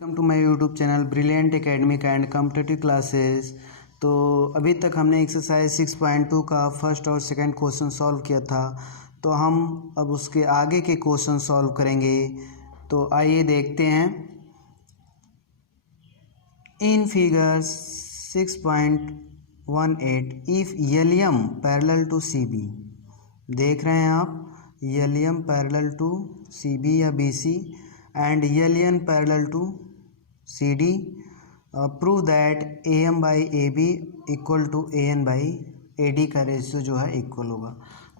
Welcome to my YouTube channel brilliant academic and competitive classes. तो अभी तक हमने एक्सरसाइज 6.2 का फर्स्ट और सेकंड क्वेश्चन सॉल्व किया था। तो हम अब उसके आगे के क्वेश्चन सॉल्व करेंगे। तो आइए देखते हैं। In figure 6.18 if L M parallel to CB, देख रहे हैं आप, एलियम पैरेलल टू CB या BC and L N parallel to CD, prove that AM by AB equal to AN by AD का रेशियो जो है इक्वल होगा।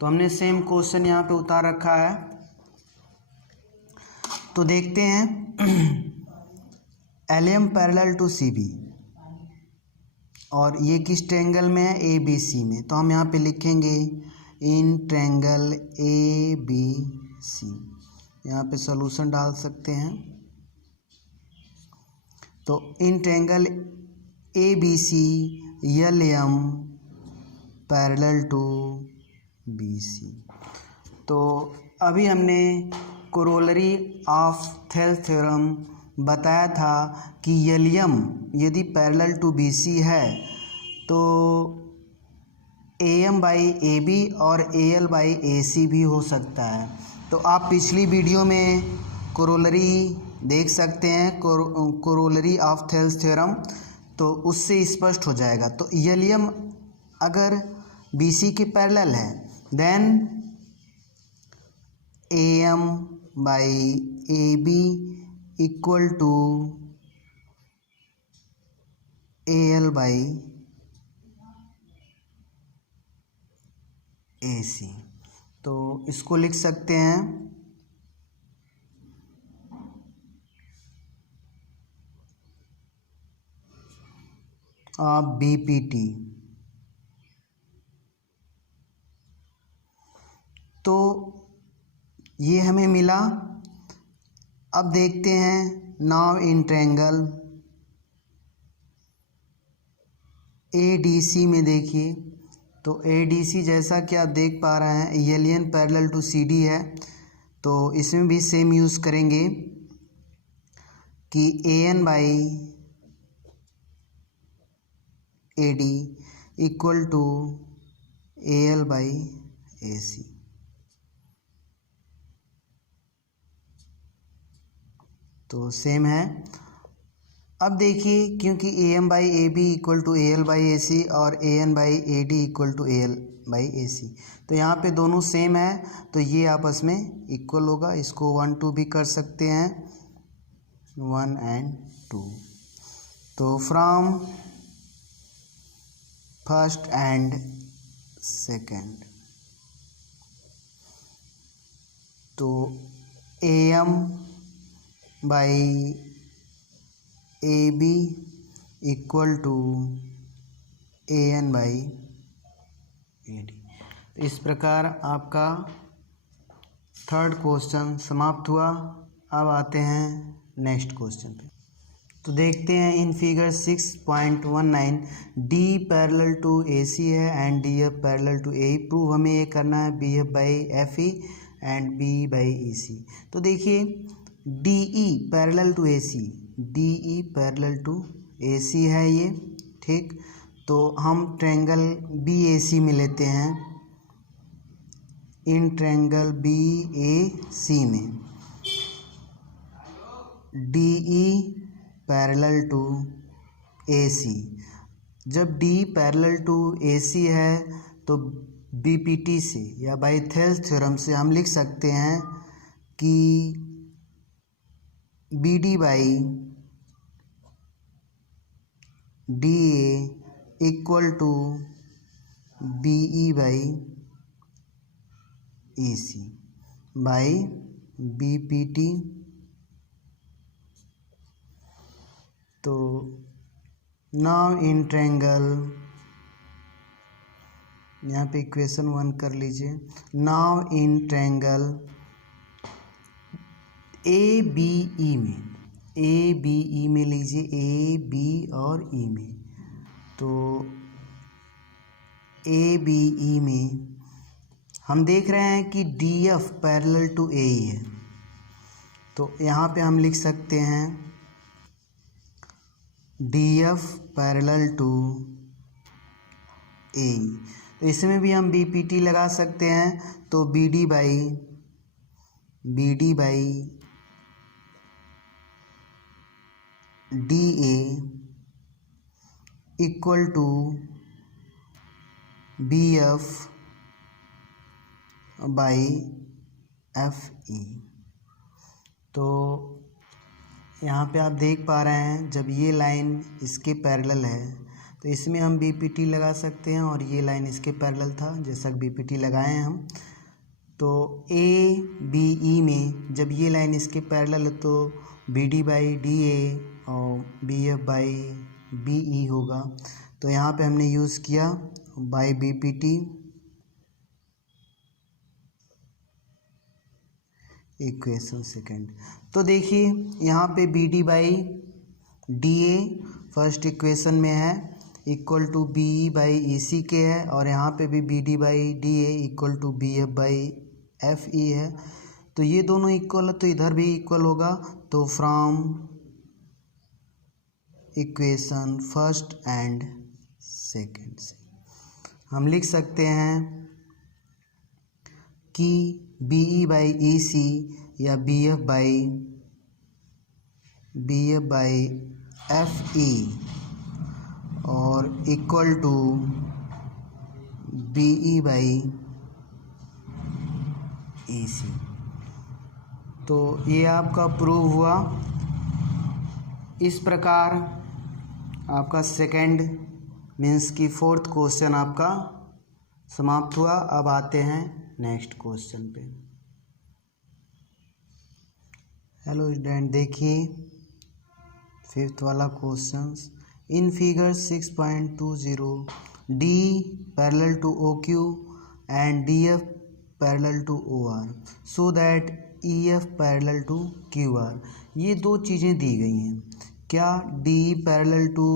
तो हमने सेम क्वेश्चन यहाँ पे उतार रखा है। तो देखते हैं एलियम पैरेलल टू CB और ये किस ट्रायंगल में है, ABC में। तो हम यहाँ पे लिखेंगे इन ट्रायंगल ABC, यहाँ पे सॉल्यूशन डाल सकते हैं। तो in triangle ABC L M parallel to BC। तो अभी हमने कोरोलरी ऑफ थेल्स थ्योरम बताया था कि एलियम यदि पैरेलल टू BC है तो AM बाई AB और AL बाई AC भी हो सकता है। तो आप पिछली वीडियो में कोरोलरी देख सकते हैं, कोरोलरी ऑफ थेल्स थ्योरम, तो उससे स्पष्ट हो जाएगा। तो एलियम अगर BC के पैरेलल है then AM by AB equal to AL by AC। तो इसको लिख सकते हैं BPT। तो ये हमें मिला। अब देखते हैं नाउ इन ट्रायंगल ADC में। देखिए तो ADC जैसा कि आप देख पा रहे हैं एलियन पैरेलल टू CD है, तो इसमें भी सेम यूज़ करेंगे कि AN by AD equal to AL by AC। तो सेम है। अब देखिए क्योंकि AM by AB equal to AL by AC और AN by AD equal to AL by AC, तो यहाँ पे दोनों सेम है तो ये आपस में इक्वल होगा। इसको 1 2 भी कर सकते हैं, 1 and 2। तो फ्रॉम फर्स्ट एंड सेकंड, तो AM by AB equal to AN by AD। इस प्रकार आपका थर्ड क्वेश्चन समाप्त हुआ। अब आते हैं नेक्स्ट क्वेश्चन पे। तो देखते हैं in figure 6.19 D parallel to AC है and DF parallel to AE। Prove हमें ये करना है BF by FE and B by EC। तो देखिए DE parallel to AC, DE parallel to AC है ये, ठीक। तो हम ट्रायंगल BAC में लेते हैं। इन ट्रायंगल BAC में DE पैरेलल टू AC, जब D पैरेलल टू AC है तो BPT से या बाई थेल्स थ्योरम से हम लिख सकते हैं कि BD by DA equal to BE by AC by BPT। तो नाउ इन ट्रायंगल, यहाँ पे इक्वेशन 1 कर लीजिए। नाउ इन ट्रायंगल ABE में, ABE में लीजिए, A B और E में। तो ABE में हम देख रहे हैं कि DF पैरेलल टू AE है, तो यहाँ पे हम लिख सकते हैं DF पैरेलल टू AE। तो इसमें भी हम BPT लगा सकते हैं। तो BD by DA equal to BF by FE। तो यहाँ पे आप देख पा रहे हैं, जब ये लाइन इसके पैरेलल है तो इसमें हम BPT लगा सकते हैं, और ये लाइन इसके पैरेलल था, जैसा BPT लगाए हैं हम। तो ABE में जब ये लाइन इसके पैरेलल है तो BD बाई DA और BF बाई BE होगा। तो यहाँ पे हमने यूज़ किया बाई BPT इक्वेशन सेकेंड। तो देखिए यहाँ पे BD by DA first equation में है equal to BE by EC के है, और यहाँ पे भी BD by DA equal to BF by FE है। तो ये दोनों इक्वल है तो इधर भी इक्वल होगा। तो from equation first and second से हम लिख सकते हैं कि BE बाई EC या BF बाई FE और equal to BE by EC। तो ये आपका प्रूव हुआ। इस प्रकार आपका सेकंड मीन्स की फोर्थ क्वेश्चन आपका समाप्त हुआ। अब आते हैं नेक्स्ट क्वेश्चन पे। हेलो स्टूडेंट, देखिए फिफ्थ वाला question. In figure 6.20 D parallel to OQ and DF parallel to OR so that EF parallel to QR। ये दो चीज़ें दी गई हैं। क्या? D पैरेलल टू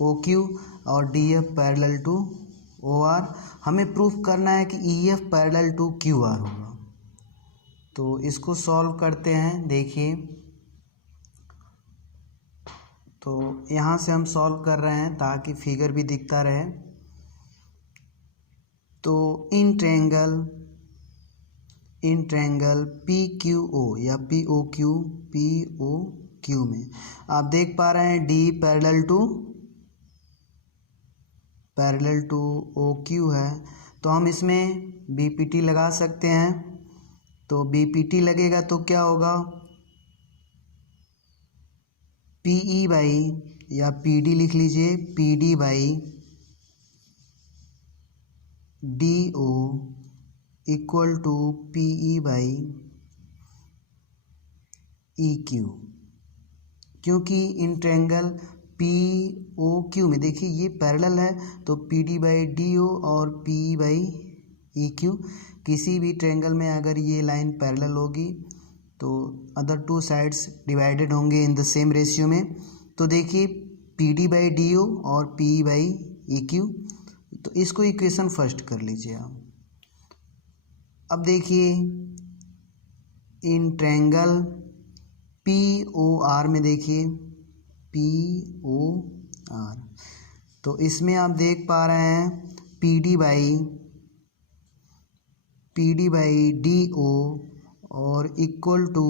OQ और DF पैरेलल टू OR। हमें प्रूफ करना है कि EF पैरेलल टू QR होगा। तो इसको सॉल्व करते हैं। देखिए, तो यहाँ से हम सॉल्व कर रहे हैं ताकि फिगर भी दिखता रहे। तो इन ट्रायंगल PQO या POQ में आप देख पा रहे हैं D पैरेलल टू OQ है, तो हम इसमें BPT लगा सकते हैं। तो BPT लगेगा तो क्या होगा? PE बाई या PD लिख लीजिए, PD by DO equal to PE by EQ। क्योंकि इन ट्रायंगल POQ में देखिए ये पैरेलल है, तो PD बाई DO और PE बाई EQ। किसी भी ट्रायंगल में अगर ये लाइन पैरेलल होगी तो अदर टू साइड्स डिवाइडेड होंगे इन द सेम रेशियो में। तो देखिए PD बाई DO और PE बाई EQ। तो इसको इक्वेशन फर्स्ट कर लीजिए आप। अब देखिए इन ट्रायंगल POR में देखिए POR, तो इसमें आप देख पा रहे हैं PD बाई DO और equal to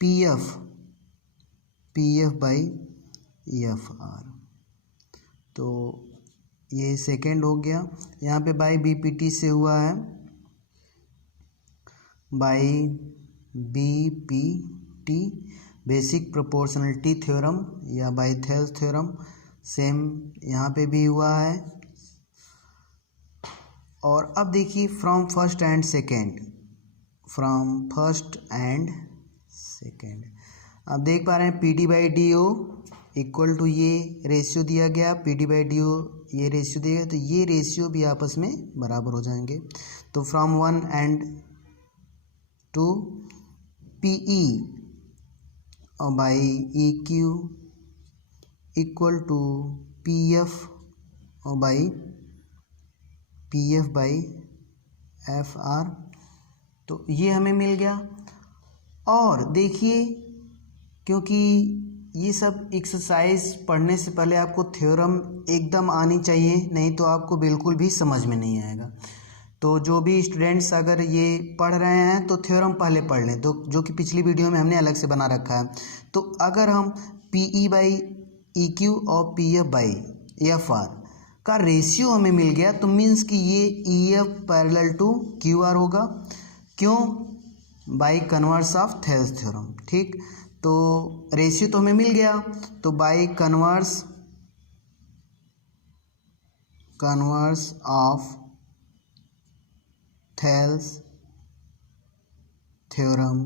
PF by FR। तो ये सेकेंड हो गया। यहाँ पे बाई BPT से हुआ है, by BPT basic proportionality theorem या बाई थेल्स थ्योरम, सेम यहाँ पे भी हुआ है। और अब देखिए फ्रॉम फर्स्ट एंड सेकेंड आप देख पा रहे हैं PD by DO equal to ये रेशियो दिया गया, PD बाई DO ये रेशियो दिया गया, तो ये रेशियो भी आपस में बराबर हो जाएंगे। तो फ्रॉम 1 एंड 2 PE और by EQ equal to PF और बाई FR। तो ये हमें मिल गया। और देखिए क्योंकि ये सब एक्सरसाइज पढ़ने से पहले आपको थ्योरम एकदम आनी चाहिए, नहीं तो आपको बिल्कुल भी समझ में नहीं आएगा। तो जो भी स्टूडेंट्स अगर ये पढ़ रहे हैं तो थ्योरम पहले पढ़ लें, तो जो कि पिछली वीडियो में हमने अलग से बना रखा है। तो अगर हम P E by E Q और P F by F R का रेशियो हमें मिल गया, तो मीन्स कि ये E F parallel to Q R होगा। क्यों? By converse of Thales theorem. ठीक, तो रेशियो तो हमें मिल गया, तो by converse of Thales theorem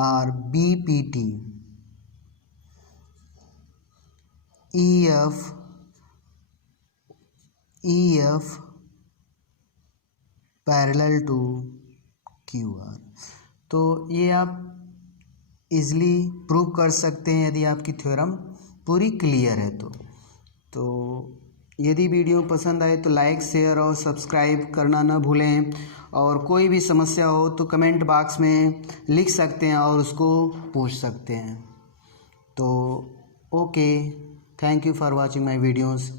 और BPT EF parallel to QR। तो ये आप इजली प्रूव कर सकते हैं यदि आपकी थ्योरम पूरी क्लियर है तो यदि वीडियो पसंद आए तो लाइक, शेयर और सब्सक्राइब करना ना भूलें। और कोई भी समस्या हो तो कमेंट बॉक्स में लिख सकते हैं और उसको पूछ सकते हैं। तो okay, thank you for watching my videos.